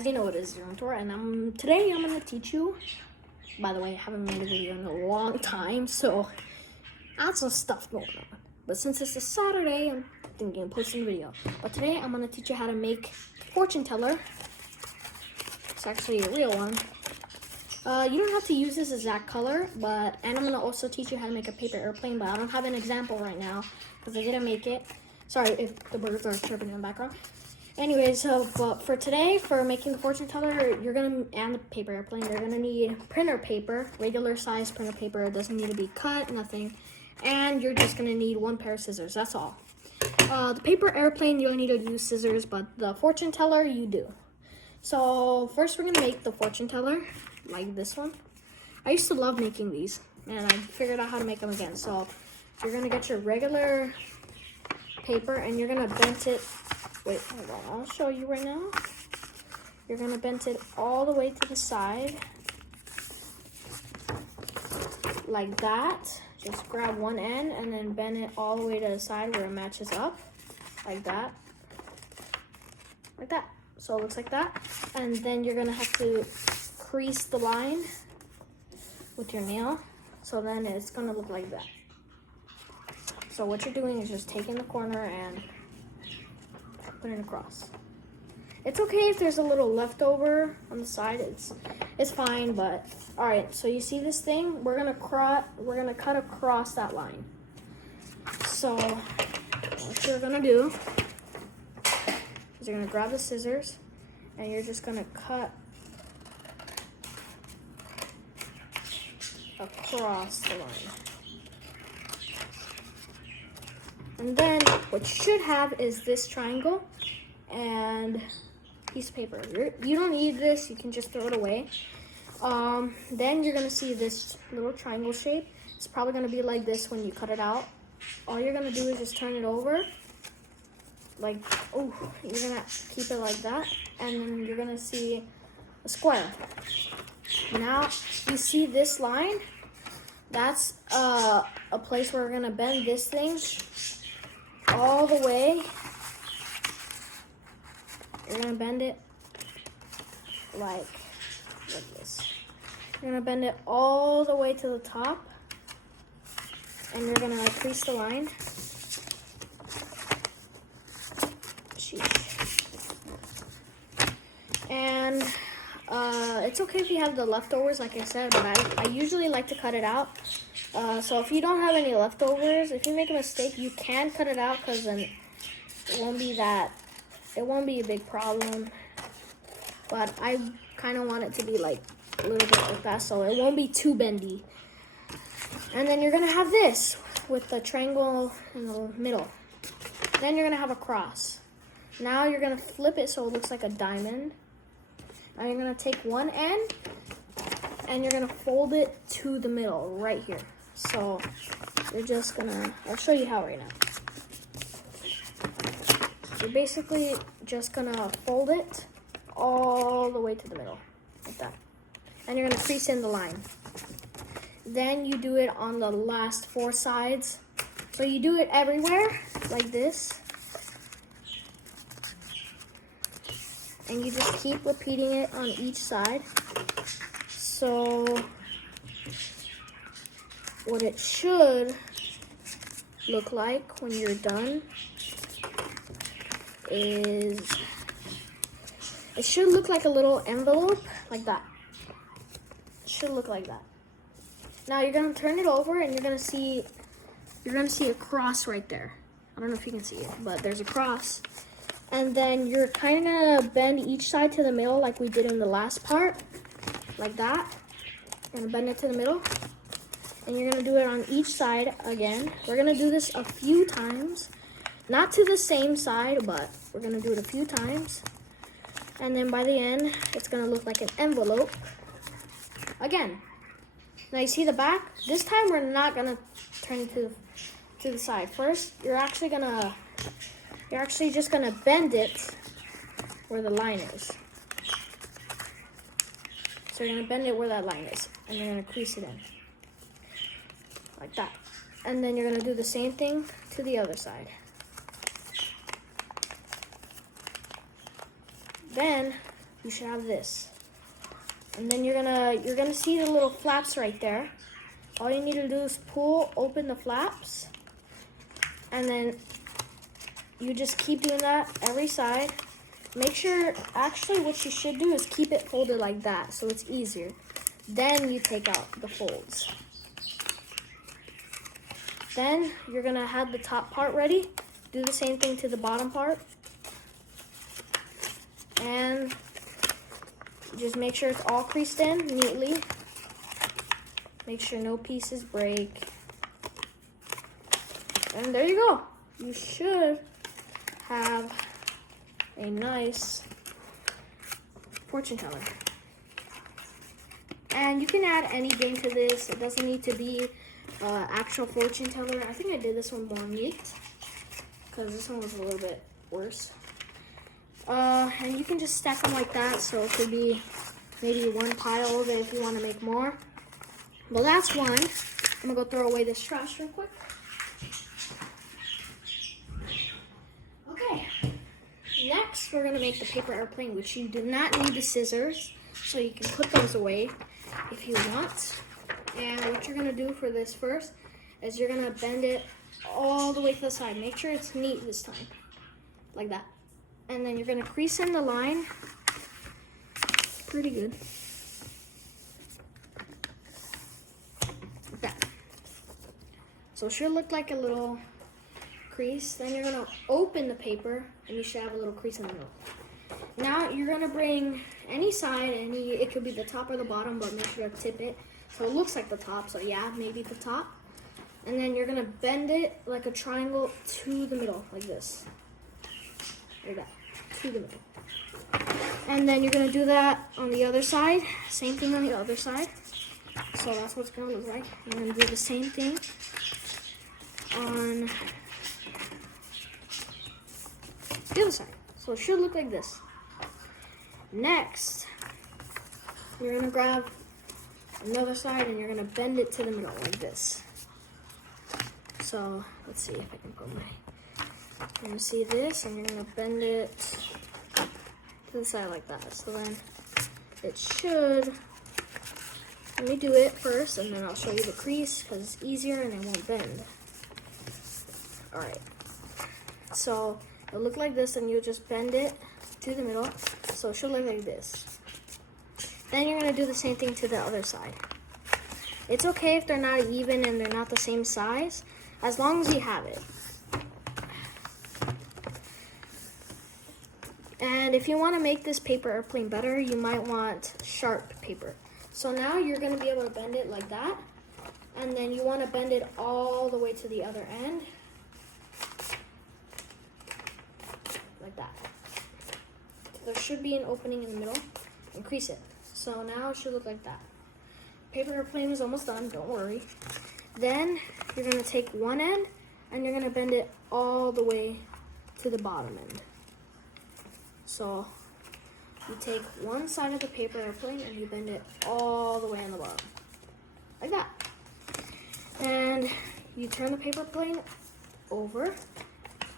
As you know, it is Zero Tour, and today I'm gonna teach you. By the way, I haven't made a video in a long time, so I had some stuff going on. But since it's a Saturday, I'm thinking of posting a video. But today I'm gonna teach you how to make fortune teller. It's actually a real one. You don't have to use this exact color, and I'm gonna also teach you how to make a paper airplane. But I don't have an example right now because I didn't make it. Sorry if the birds are chirping in the background. Anyways, but for today, for making the fortune teller, and the paper airplane, you're gonna need printer paper, regular size printer paper. It doesn't need to be cut, nothing. And you're just gonna need one pair of scissors, that's all. The paper airplane, you don't need to use scissors, but the fortune teller, you do. So first we're gonna make the fortune teller, like this one. I used to love making these, and I figured out how to make them again. So you're gonna get your regular paper, and you're gonna bend it. Wait, hold on, I'll show you right now. You're gonna bend it all the way to the side, like that. Just grab one end and then bend it all the way to the side where it matches up, like that. Like that. So it looks like that. And then you're gonna have to crease the line with your nail. So then it's gonna look like that. So what you're doing is just taking the corner and put it across. It's okay if there's a little leftover on the side. It's fine, but all right. So you see this thing? We're gonna cut across that line. So what you're gonna do is you're gonna grab the scissors and you're just gonna cut across the line. And then what you should have is this triangle and piece of paper. You don't need this, you can just throw it away. Then you're gonna see this little triangle shape. It's probably gonna be like this when you cut it out. All you're gonna do is just turn it over. Like, oh, you're gonna keep it like that. And then you're gonna see a square. Now, you see this line? That's a place where we're gonna bend this thing all the way. You're gonna bend it like this. You're gonna bend it all the way to the top, and you're gonna crease the line. And it's okay if you have the leftovers, like I said, but I usually like to cut it out. So if you don't have any leftovers, if you make a mistake, you can cut it out because then it won't be a big problem. But I kind of want it to be like a little bit like that, so it won't be too bendy. And then you're gonna have this with the triangle in the middle. Then you're gonna have a cross. Now you're gonna flip it so it looks like a diamond. Now you're gonna take one end and you're gonna fold it to the middle right here. So you're just gonna, I'll show you how right now. You're basically just gonna fold it all the way to the middle, like that. And you're gonna crease in the line. Then you do it on the last four sides. So you do it everywhere, like this. And you just keep repeating it on each side. So what it should look like when you're done is it should look like a little envelope, like that. It should look like that. Now you're gonna turn it over and you're gonna see a cross right there. I don't know if you can see it, but there's a cross. And then you're kind of gonna bend each side to the middle like we did in the last part, like that. You're gonna bend it to the middle. And you're gonna do it on each side again. We're gonna do this a few times. Not to the same side, but we're gonna do it a few times. And then by the end, it's gonna look like an envelope. Again. Now you see the back? This time we're not gonna turn it to the side. First, you're actually just gonna bend it where the line is. So you're gonna bend it where that line is, and you're gonna crease it in. Like that. And then you're gonna do the same thing to the other side. Then you should have this. And then you're gonna see the little flaps right there. All you need to do is pull open the flaps, and then you just keep doing that every side. Make sure, actually what you should do is keep it folded like that so it's easier. Then you take out the folds. Then you're gonna have the top part ready. Do the same thing to the bottom part. And just make sure it's all creased in neatly. Make sure no pieces break. And there you go. You should have a nice fortune teller. And you can add anything to this. It doesn't need to be actual fortune teller. I think I did this one more neat because this one was a little bit worse. And you can just stack them like that, so it could be maybe one pile of it if you want to make more. Well, that's one. I'm gonna go throw away this trash real quick. Okay. Next, we're gonna make the paper airplane, which you do not need the scissors, so you can put those away if you want. And what you're gonna do for this first is you're gonna bend it all the way to the side. Make sure it's neat this time, like that. And then you're gonna crease in the line pretty good. Like that. So it should look like a little crease. Then you're gonna open the paper and you should have a little crease in the middle. Now you're gonna bring any side, it could be the top or the bottom, but make sure to tip it so it looks like the top. So yeah, maybe the top. And then you're gonna bend it like a triangle to the middle, like this. Like that, to the middle. And then you're gonna do that on the other side. Same thing on the other side. So that's what it's gonna look like. You're gonna do the same thing on the other side. So it should look like this. Next, you're gonna grab another side and you're gonna bend it to the middle like this. So let's see if I can put you're gonna see this and you're gonna bend it to the side like that. So then it should, let me do it first and then I'll show you the crease because it's easier and it won't bend. All right, so it'll look like this and you just bend it to the middle. So it should look like this. Then you're gonna do the same thing to the other side. It's okay if they're not even and they're not the same size, as long as you have it. And if you want to make this paper airplane better, you might want sharp paper. So now you're going to be able to bend it like that. And then you want to bend it all the way to the other end. Like that. There should be an opening in the middle. And crease it. So now it should look like that. Paper airplane is almost done, don't worry. Then you're going to take one end and you're going to bend it all the way to the bottom end. So you take one side of the paper airplane and you bend it all the way on the bottom. Like that. And you turn the paper plane over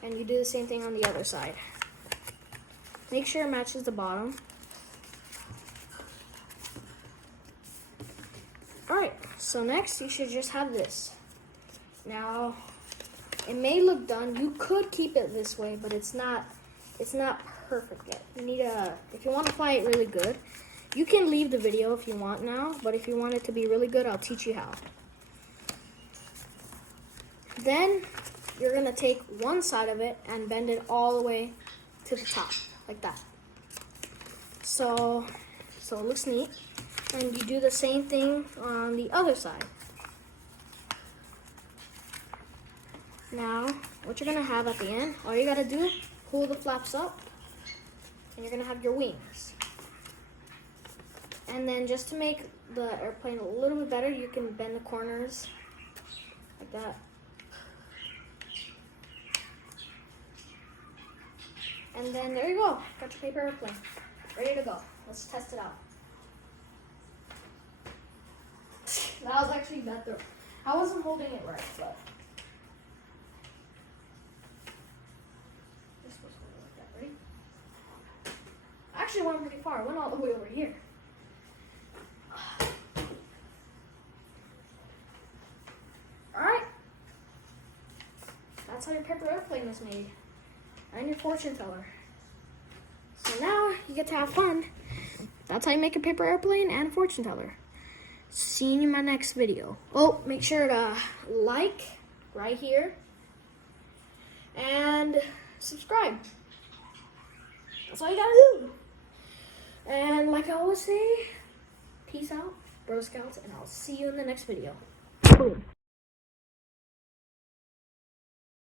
and you do the same thing on the other side. Make sure it matches the bottom. Alright, so next you should just have this. Now, it may look done. You could keep it this way, but it's not perfect yet. You need if you want to fly it really good, you can leave the video if you want now, but if you want it to be really good, I'll teach you how. Then you're gonna take one side of it and bend it all the way to the top, like that. So it looks neat. And you do the same thing on the other side. Now, what you're gonna have at the end, all you gotta do, pull the flaps up, and you're gonna have your wings. And then just to make the airplane a little bit better, you can bend the corners like that. And then there you go, got your paper airplane, ready to go. Let's test it out. That was actually better. I wasn't holding it right, but. You're supposed to hold it like that, ready? actually went pretty far. I went all the way over here. Alright. That's how your paper airplane is made. And your fortune teller. So now you get to have fun. That's how you make a paper airplane and a fortune teller. See you in my next video. Oh, make sure to like right here. And subscribe. That's all you gotta do. And like I always say, peace out, Bro Scouts, and I'll see you in the next video. Boom.